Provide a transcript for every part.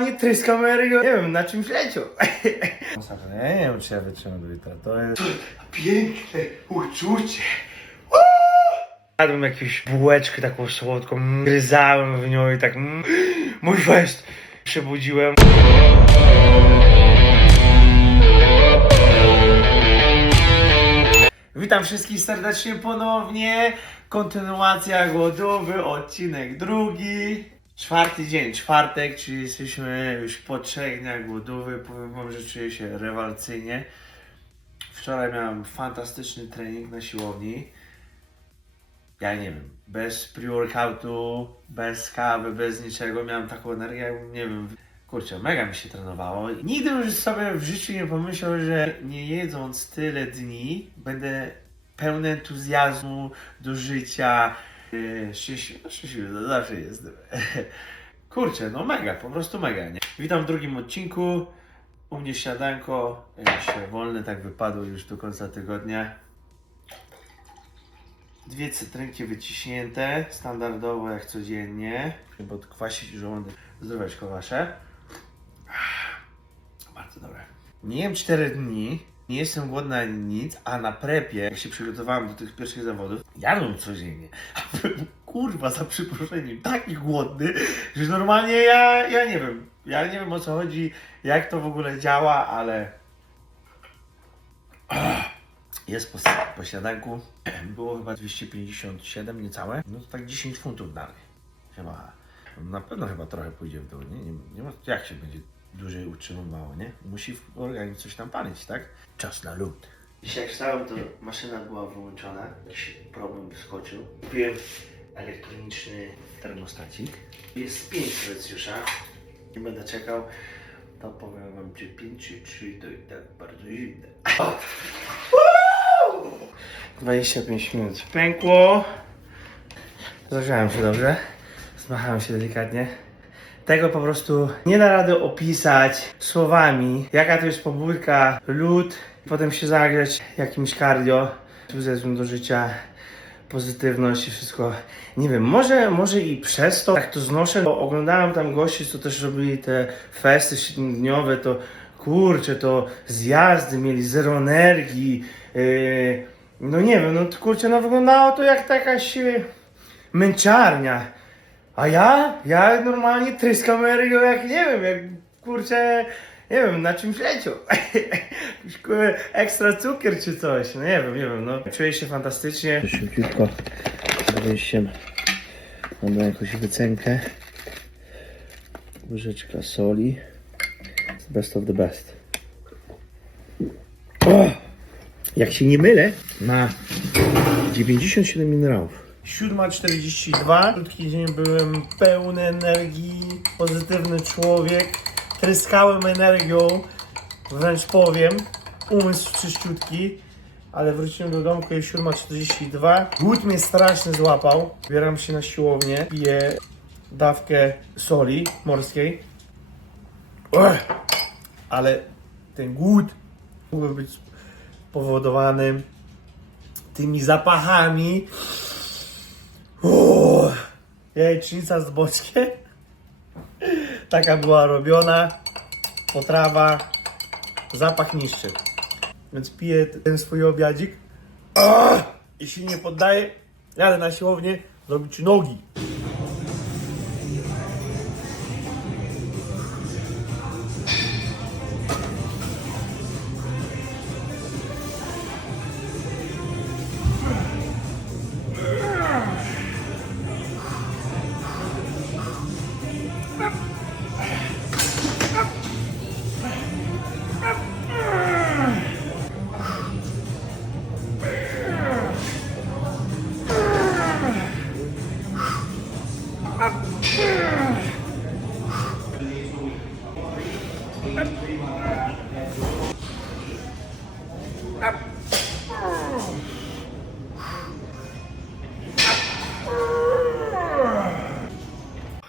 normalnie tryskam energią, nie wiem, na czymś leciał. Nie wiem, czy ja wytrzymam do jutra, to jest... Piękne uczucie. Jadłem jakąś bułeczkę taką słodką, gryzałem w nią i tak... mm, Mój fest! Przebudziłem. Witam wszystkich serdecznie ponownie. Kontynuacja głodowy, odcinek drugi. Czwarty dzień, czwartek, czyli jesteśmy już po trzech dniach głodowy. Powiem wam, że czuję się rewelacyjnie. Wczoraj miałem fantastyczny trening na siłowni. Ja nie wiem, bez pre-workoutu, bez kawy, bez niczego miałem taką energię, nie wiem, kurczę, mega mi się trenowało. Nigdy już sobie w życiu nie pomyślał, że nie jedząc tyle dni, będę pełny entuzjazmu do życia, yy, szczęśliwy, no szczęśliwy, to zawsze jestem. Kurczę, no mega, po prostu mega, nie? Witam w drugim odcinku. U mnie śniadanko, jeszcze wolne tak wypadło już do końca tygodnia. Dwie cytrynki wyciśnięte, standardowo jak codziennie, żeby odkwasić żołądek. Zdroweczko wasze. Bardzo dobre. Nie jem 4 dni, nie jestem głodny ani nic, a na prepie, jak się przygotowałem do tych pierwszych zawodów, jadłem codziennie. Kurwa, za przeproszeniem, taki głodny, że normalnie ja, ja nie wiem, ja nie wiem o co chodzi, jak to w ogóle działa, ale jest po, po śniadanku. Było chyba 257 niecałe. No to tak 10 funtów dalej. Chyba. Na pewno chyba trochę pójdzie w dół, nie? Nie, nie ma, jak się będzie dłużej utrzymywało, nie? Musi w organizm coś tam palić, tak? Czas na lód. Dzisiaj jak wstałem, to maszyna była wyłączona. Jakiś problem wyskoczył. Kupiłem elektroniczny termostacik. Jest 5 Celsjusza. Nie będę czekał. To powiem wam, czy 5 czy 3 to i tak bardzo zimne. 25 minut. Pękło. Zagrzałem się dobrze. Zmachałem się delikatnie. Tego po prostu nie da rady opisać słowami. Jaka to jest pobudka, lód, potem się zagrzeć jakimś cardio, entuzjazm do życia, pozytywność i wszystko. Nie wiem, może, może i przez to tak to znoszę, bo oglądałem tam gości, co też robili te festy siedmiodniowe, to kurczę, to zjazdy mieli zero energii. Yy, no nie wiem, no kurczę, no wyglądało to jak jakaś yy, męczarnia. A ja? Ja normalnie tryskam energią jak nie wiem, jak kurczę, nie wiem, na czymś leciał. Jakiś kurde, ekstra cukier czy coś, no nie wiem, nie wiem, no. Czuję się fantastycznie. Szybciutko z wyjściem mam jakąś wycenkę. Łyżeczka soli. Best of the best. O! Jak się nie mylę, ma 97 minerałów. 7.42, krótki dzień byłem pełny energii, pozytywny człowiek, tryskałem energią, wręcz powiem, umysł czyściutki, ale wróciłem do domku jest 7.42, głód mnie strasznie złapał, bieram się na siłownię, piję dawkę soli morskiej, Ech, ale ten głód mógłby być powodowany tymi zapachami, jajecznica z boczkiem. Taka była robiona. Potrawa. Zapach niszczy. Więc piję ten swój obiadzik. I się nie poddaję. Jadę na siłownię zrobić nogi.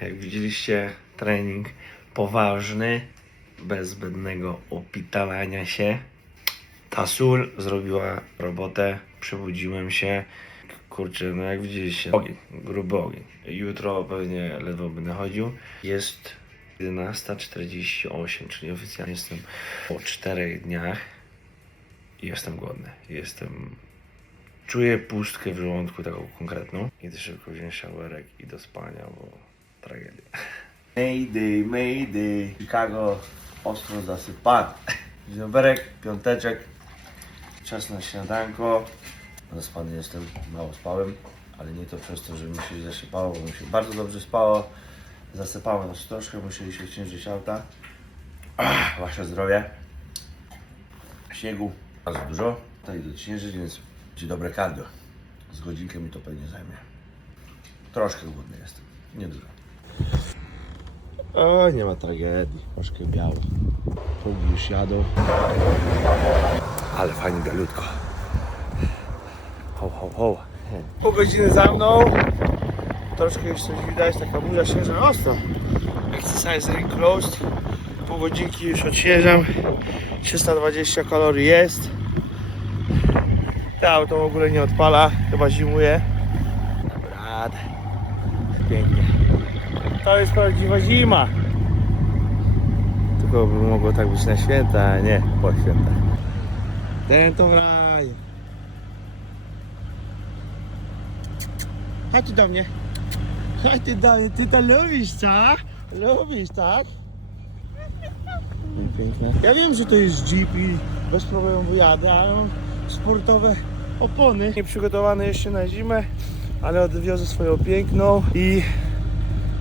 Jak widzieliście, trening poważny, bez zbędnego opitalania się. Ta sól zrobiła robotę, przebudziłem się. Kurczę, no jak widzieliście, ogień, gruby ogień. Jutro pewnie ledwo będę chodził. Jest 11.48, czyli oficjalnie jestem po 4 dniach i jestem głodny. Jestem... Czuję pustkę w żołądku taką konkretną. Idę szybko wziąć showerek i do spania, bo tragedia. Mayday, mayday. Chicago ostro zasypany. Dzień piąteczek. Czas na śniadanko. Zaspany jestem, mało spałem, ale nie to przez to, że mi się zasypało, bo mi się bardzo dobrze spało. Zasypało nas troszkę, musieliśmy ciężyć auta. Ach, wasze zdrowie. Śniegu bardzo dużo. Tutaj do ciężyć, więc ci dobre cardio. Z godzinkę mi to pewnie zajmie. Troszkę głodny jestem, nie dużo. O, nie ma tragedii. Troszkę biało. Pługi już jadą. Ale fajnie bialutko. Ho, ho, ho. Pół godziny za mną. Troszkę coś widać, taka buda świeża ostro. Exercise closed. Pół godzinki już odświeżam. 320 kalorii jest. To auto w ogóle nie odpala, chyba zimuje. Naprawdę. Pięknie. To jest prawdziwa zima. Tylko by mogło tak być na święta, a nie po świętach. Ten to w raju. Chodź do mnie. Chodź ty mnie, ty to lubisz, co? Lubisz, tak? Piękne. Ja wiem, że to jest Jeep i bez problemu wyjadę, ale mam sportowe opony. Nie przygotowany jeszcze na zimę, ale odwiozę swoją piękną i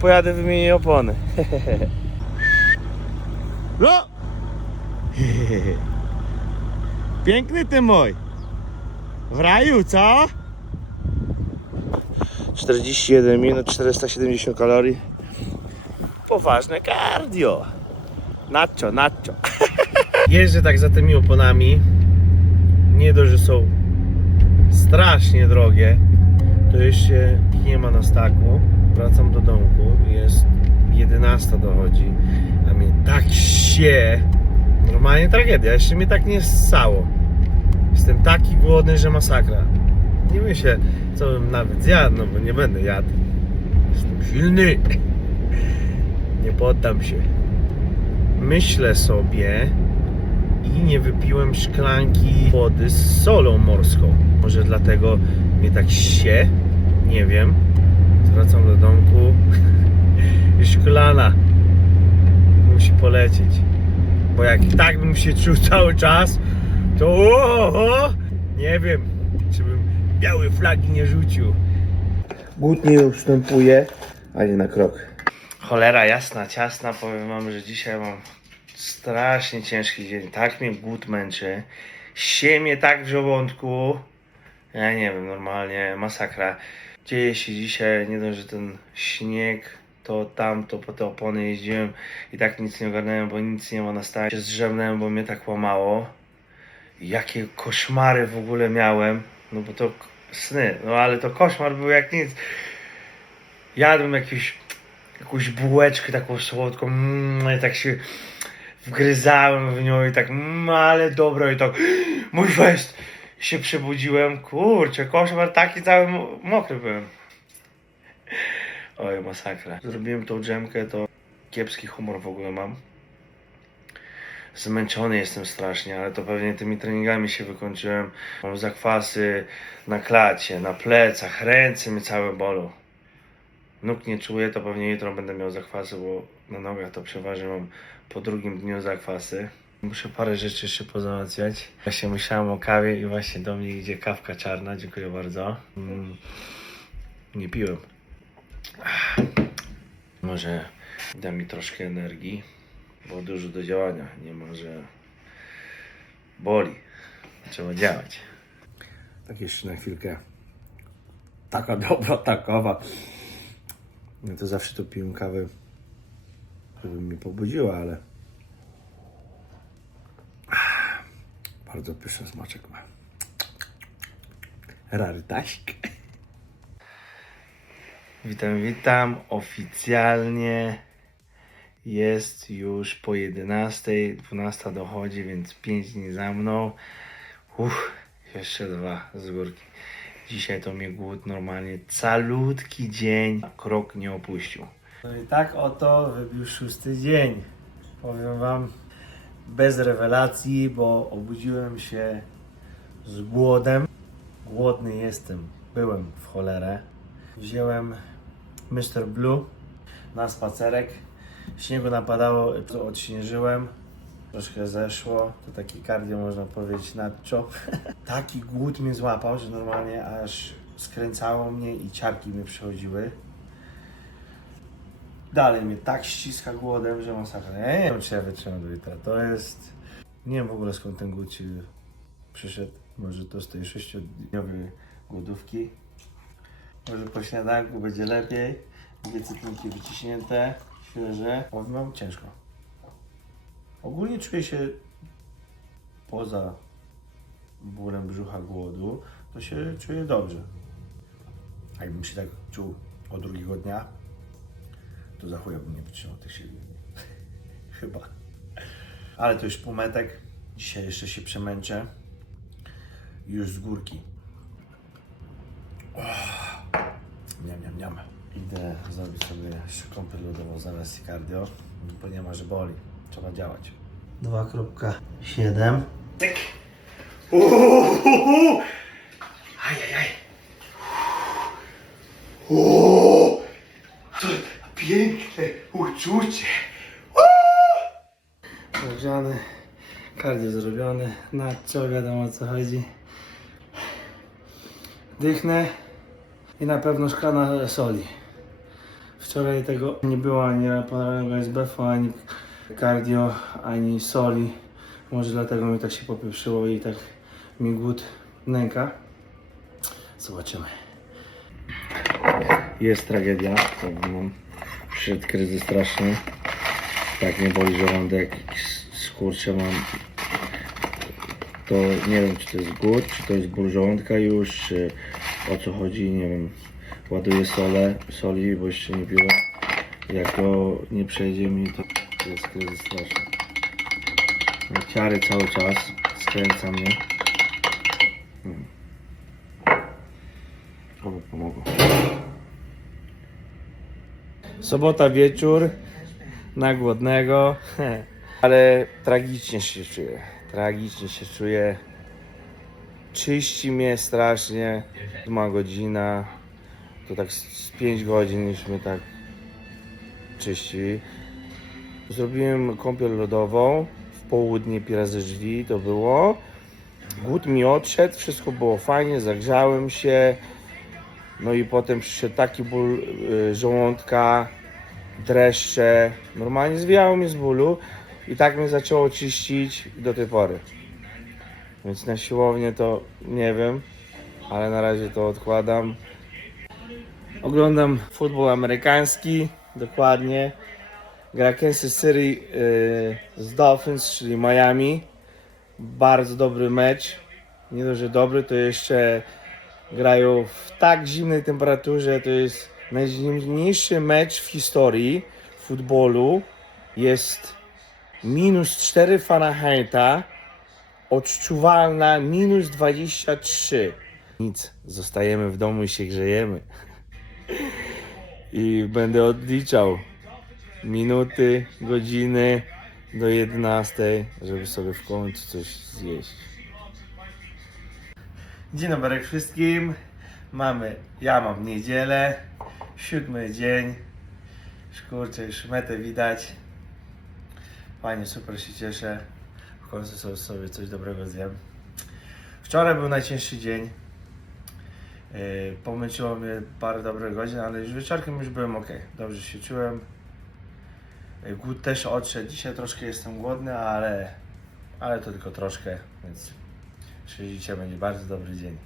pojadę wymienię opony. No! Piękny ty mój. W raju, co? 41 minut, 470 kalorii. Poważne cardio. Nacho, nacho. Jeżdżę tak za tymi oponami. Nie dość, że są strasznie drogie, to jeszcze ich nie ma na staku. Wracam do domku, jest 11 dochodzi, a mnie tak się. Normalnie tragedia, jeszcze mnie tak nie ssało. Jestem taki głodny, że masakra. Nie myślę, co bym nawet zjadł, no bo nie będę jadł. Jestem silny. Nie poddam się. Myślę sobie i nie wypiłem szklanki wody z solą morską. Może dlatego mnie tak się, nie wiem. Wracam do domku i szklana musi polecieć. Bo jak tak bym się czuł cały czas, to o, o, nie wiem, białej flagi nie rzucił. Głód nie ustępuje, ani na krok. Cholera jasna, ciasna, powiem wam, że dzisiaj mam strasznie ciężki dzień. Tak mnie głód męczy. Siemie tak w żołądku. Ja nie wiem, normalnie masakra. Dzieje się dzisiaj, nie dość, że ten śnieg, to tamto, po te opony jeździłem i tak nic nie ogarnąłem, bo nic nie ma na stanie. Się Zrzemnąłem, bo mnie tak łamało. Jakie koszmary w ogóle miałem. No bo to sny, no ale to koszmar był jak nic. Jadłem jakieś, jakąś bułeczkę taką słodką, mm, i tak się wgryzałem w nią i tak, mm, ale dobro i tak, mój fest! Się przebudziłem, kurczę, koszmar taki cały mo- mokry byłem. Oj, masakra. Zrobiłem tą dżemkę, to kiepski humor w ogóle mam. Zmęczony jestem strasznie, ale to pewnie tymi treningami się wykończyłem. Mam zakwasy na klacie, na plecach, ręce mi całe bolą. Nóg nie czuję, to pewnie jutro będę miał zakwasy, bo na nogach to przeważnie mam po drugim dniu zakwasy. Muszę parę rzeczy jeszcze pozałatwiać. Właśnie myślałem o kawie i właśnie do mnie idzie kawka czarna, dziękuję bardzo. Mm, nie piłem. Może da mi troszkę energii, bo dużo do działania. Nie ma, że boli. Trzeba działać. Tak jeszcze na chwilkę. Taka dobra, takowa. Ja to zawsze tu piłem kawę, żeby mnie pobudziła, ale Ach, bardzo pyszny smaczek ma. Rarytasik. Witam, witam. Oficjalnie jest już po 11, 12 dochodzi, więc 5 dni za mną. Uff, jeszcze dwa z górki. Dzisiaj to mnie głód normalnie calutki dzień krok nie opuścił. No i tak oto wybił szósty dzień. Powiem wam bez rewelacji, bo obudziłem się z głodem. Głodny jestem. Byłem w cholerę. Wziąłem Mr. Blue na spacerek. Śniegu napadało, to odśnieżyłem. Troszkę zeszło, to taki cardio można powiedzieć nadczo. Taki głód mnie złapał, że normalnie aż skręcało mnie i ciarki mi przychodziły. Dalej mnie tak ściska głodem, że masakra. Nie wiem, czy ja wytrzymam do jutra. To jest... Nie wiem w ogóle skąd ten głód przyszedł. Może to z tej sześciodniowej głodówki. Może po śniadanku będzie lepiej. Dwie cytrynki wyciśnięte, świeże. Powiem wam ciężko. Ogólnie czuję się poza bólem brzucha głodu, to się czuję dobrze. A jakbym się tak czuł od drugiego dnia, to za chuja bym nie wytrzymał tych 7 dni. Chyba. Ale to już półmetek. Dzisiaj jeszcze się przemęczę. Już z górki. Miam, miam, miam. Idę zrobić sobie kąpiel lodową zamiast cardio, bo nie ma, że boli. Trzeba działać. 2.7 Tyk. Uhuhuhu. Ajajaj. O, to piękne uczucie. Zrobiony, kardio zrobiony, na co wiadomo o co chodzi. Dychnę i na pewno szklana soli. Wczoraj tego nie było ani porannego SBF-u, ani cardio, ani soli. Może dlatego mi tak się popieprzyło i tak mi głód nęka. Zobaczymy. Jest tragedia, przyszedł kryzys straszny. Tak mnie boli żołądek, skurcze mam. To nie wiem czy to jest głód, czy to jest ból żołądka już, czy o co chodzi, nie wiem. Ładuję solę, soli, bo jeszcze nie piłem. Jak to nie przejdzie mi, to jest kryzys straszny. Ciary cały czas, skręca mnie. Hmm. Oby pomogło. Sobota wieczór na głodnego, ale tragicznie się czuję. Tragicznie się czuję. Czyści mnie strasznie. Ma godzina. To tak z 5 godzin mnie tak czyści. Zrobiłem kąpiel lodową. W południe pira ze drzwi to było. Głód mi odszedł, wszystko było fajnie, zagrzałem się. No i potem przyszedł taki ból y, żołądka, dreszcze. Normalnie zwijało mnie z bólu i tak mnie zaczęło czyścić do tej pory. Więc na siłownię to nie wiem, ale na razie to odkładam. Oglądam futbol amerykański, dokładnie. Gra Kansas City y, z Dolphins, czyli Miami. Bardzo dobry mecz. Nie dość, że dobry, to jeszcze grają w tak zimnej temperaturze. To jest najzimniejszy mecz w historii futbolu. Jest minus 4 Fahrenheita, odczuwalna minus 23. Nic, zostajemy w domu i się grzejemy. I będę odliczał minuty, godziny do 11, żeby sobie w końcu coś zjeść. Dzień dobry wszystkim. Mamy, ja mam niedzielę, siódmy dzień. Kurczę, już metę widać. Fajnie, super się cieszę. W końcu sobie, coś dobrego zjem. Wczoraj był najcięższy dzień. Yy, pomęczyło mnie parę dobrych godzin, ale już wieczorkiem już byłem ok. Dobrze się czułem. Yy, Głód też odszedł. Dzisiaj troszkę jestem głodny, ale, ale to tylko troszkę, więc dzisiaj będzie bardzo dobry dzień.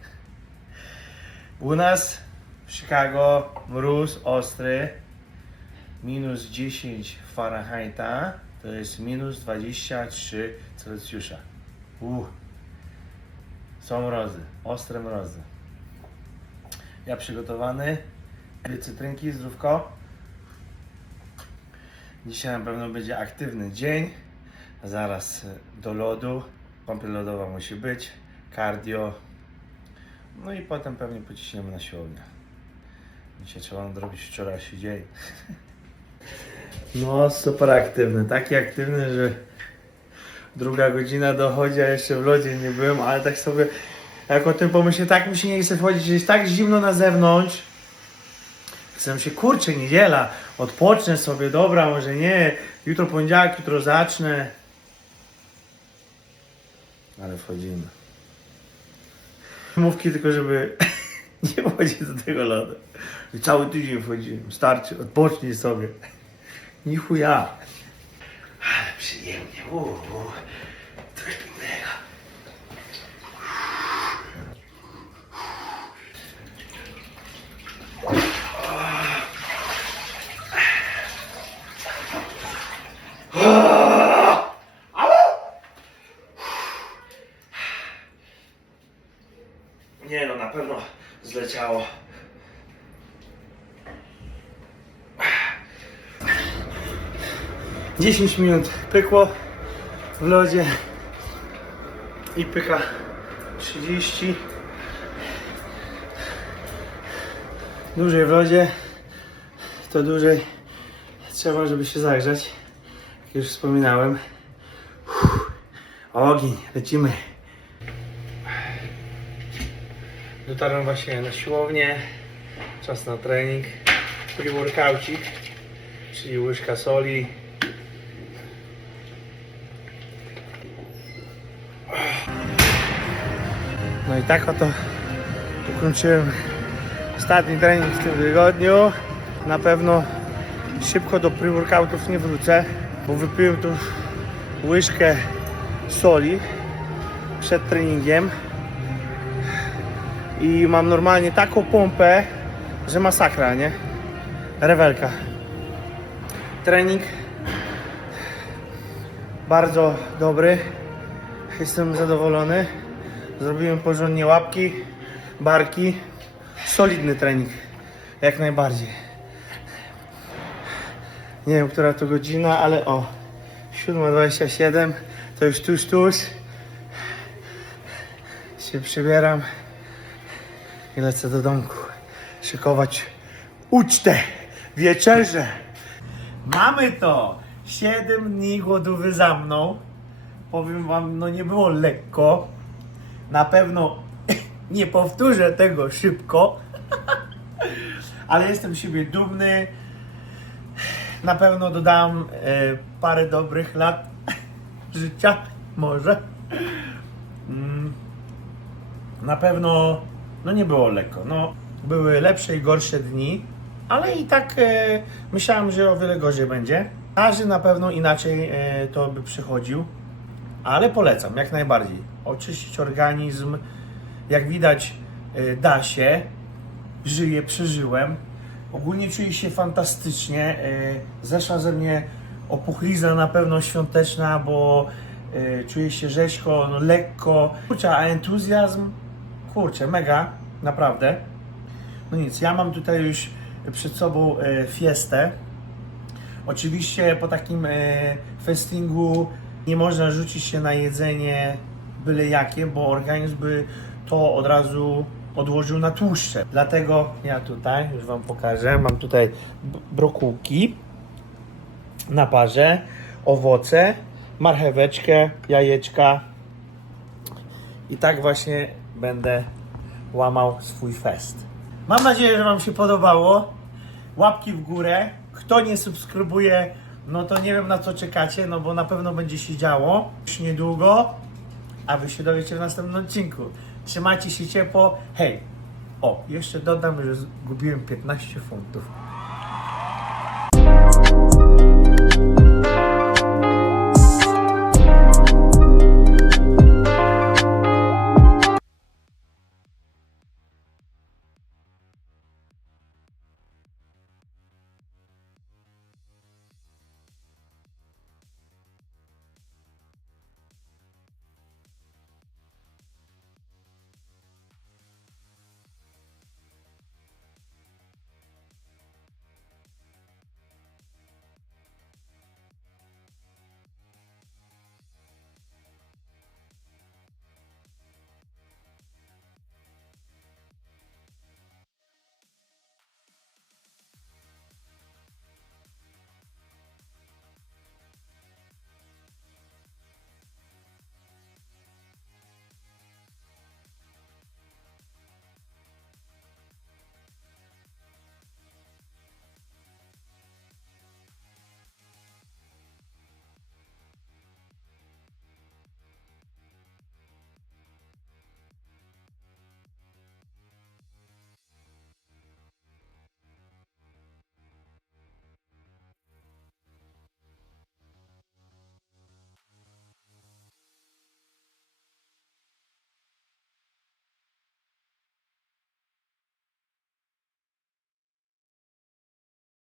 U nas w Chicago mróz ostry, minus 10 Fahrenheita, to jest minus 23 Celsjusza. Uh. Są mrozy, ostre mrozy. Ja przygotowany, cytrynki, zdrówko. Dzisiaj na pewno będzie aktywny dzień. Zaraz e, do lodu. Kąpiel lodowa musi być. Cardio. No i potem pewnie pociśniemy na siłownię. Dzisiaj trzeba nadrobić wczorajszy dzień. No, super aktywny. Taki aktywny, że druga godzina dochodzi, a jeszcze w lodzie nie byłem, ale tak sobie, jak o tym pomyślę, tak mi się nie chce wchodzić, jest tak zimno na zewnątrz. Chcę się, kurczę, niedziela, odpocznę sobie, dobra, może nie, jutro poniedziałek, jutro zacznę. Ale wchodzimy. Mówki tylko, żeby nie wchodzić do tego lodu. I cały tydzień wchodziłem, starczy, odpocznij sobie. Ni chuja. Ale przyjemnie, uuu, 10 minut pykło w lodzie i pyka 30 dłużej w lodzie to dłużej trzeba, żeby się zagrzać jak już wspominałem. Uff. ogień, lecimy. Dotarłem właśnie na siłownię czas na trening. Pre-workoutik czyli łyżka soli. No i tak oto ukończyłem ostatni trening w tym tygodniu. Na pewno szybko do pre-workoutów nie wrócę, bo wypiłem tu łyżkę soli przed treningiem i mam normalnie taką pompę, że masakra, nie? Rewelka. Trening bardzo dobry. Jestem zadowolony. Zrobiłem porządnie łapki, barki. Solidny trening. Jak najbardziej. Nie wiem, która to godzina, ale o 7.27 to już tuż, tuż. Się przybieram i lecę do domku szykować ucztę, wieczerzę. Mamy to! 7 dni głodowy za mną. Powiem wam, no nie było lekko. Na pewno nie powtórzę tego szybko. Ale jestem siebie dumny. Na pewno dodam e, parę dobrych lat życia. Może. Mm, na pewno no nie było lekko. No, były lepsze i gorsze dni, ale i tak e, myślałem, że o wiele gorzej będzie. Każdy na pewno inaczej e, to by przychodził, ale polecam jak najbardziej. Oczyścić organizm, jak widać, e, da się. Żyję, przeżyłem. Ogólnie czuję się fantastycznie. E, zeszła ze mnie opuchlizna na pewno świąteczna, bo e, czuję się rzeźko, no, lekko. Kurczę, a entuzjazm Kurczę, mega, naprawdę. No nic, ja mam tutaj już przed sobą fiestę. Oczywiście po takim festingu nie można rzucić się na jedzenie byle jakie, bo organizm by to od razu odłożył na tłuszcze. Dlatego ja tutaj, już Wam pokażę, mam tutaj brokułki na parze, owoce, marcheweczkę, jajeczka, i tak właśnie będę łamał swój fest. Mam nadzieję, że Wam się podobało. Łapki w górę. Kto nie subskrybuje, no to nie wiem na co czekacie, no bo na pewno będzie się działo już niedługo, a Wy się dowiecie w następnym odcinku. Trzymajcie się ciepło. Hej! O, jeszcze dodam, że zgubiłem 15 funtów.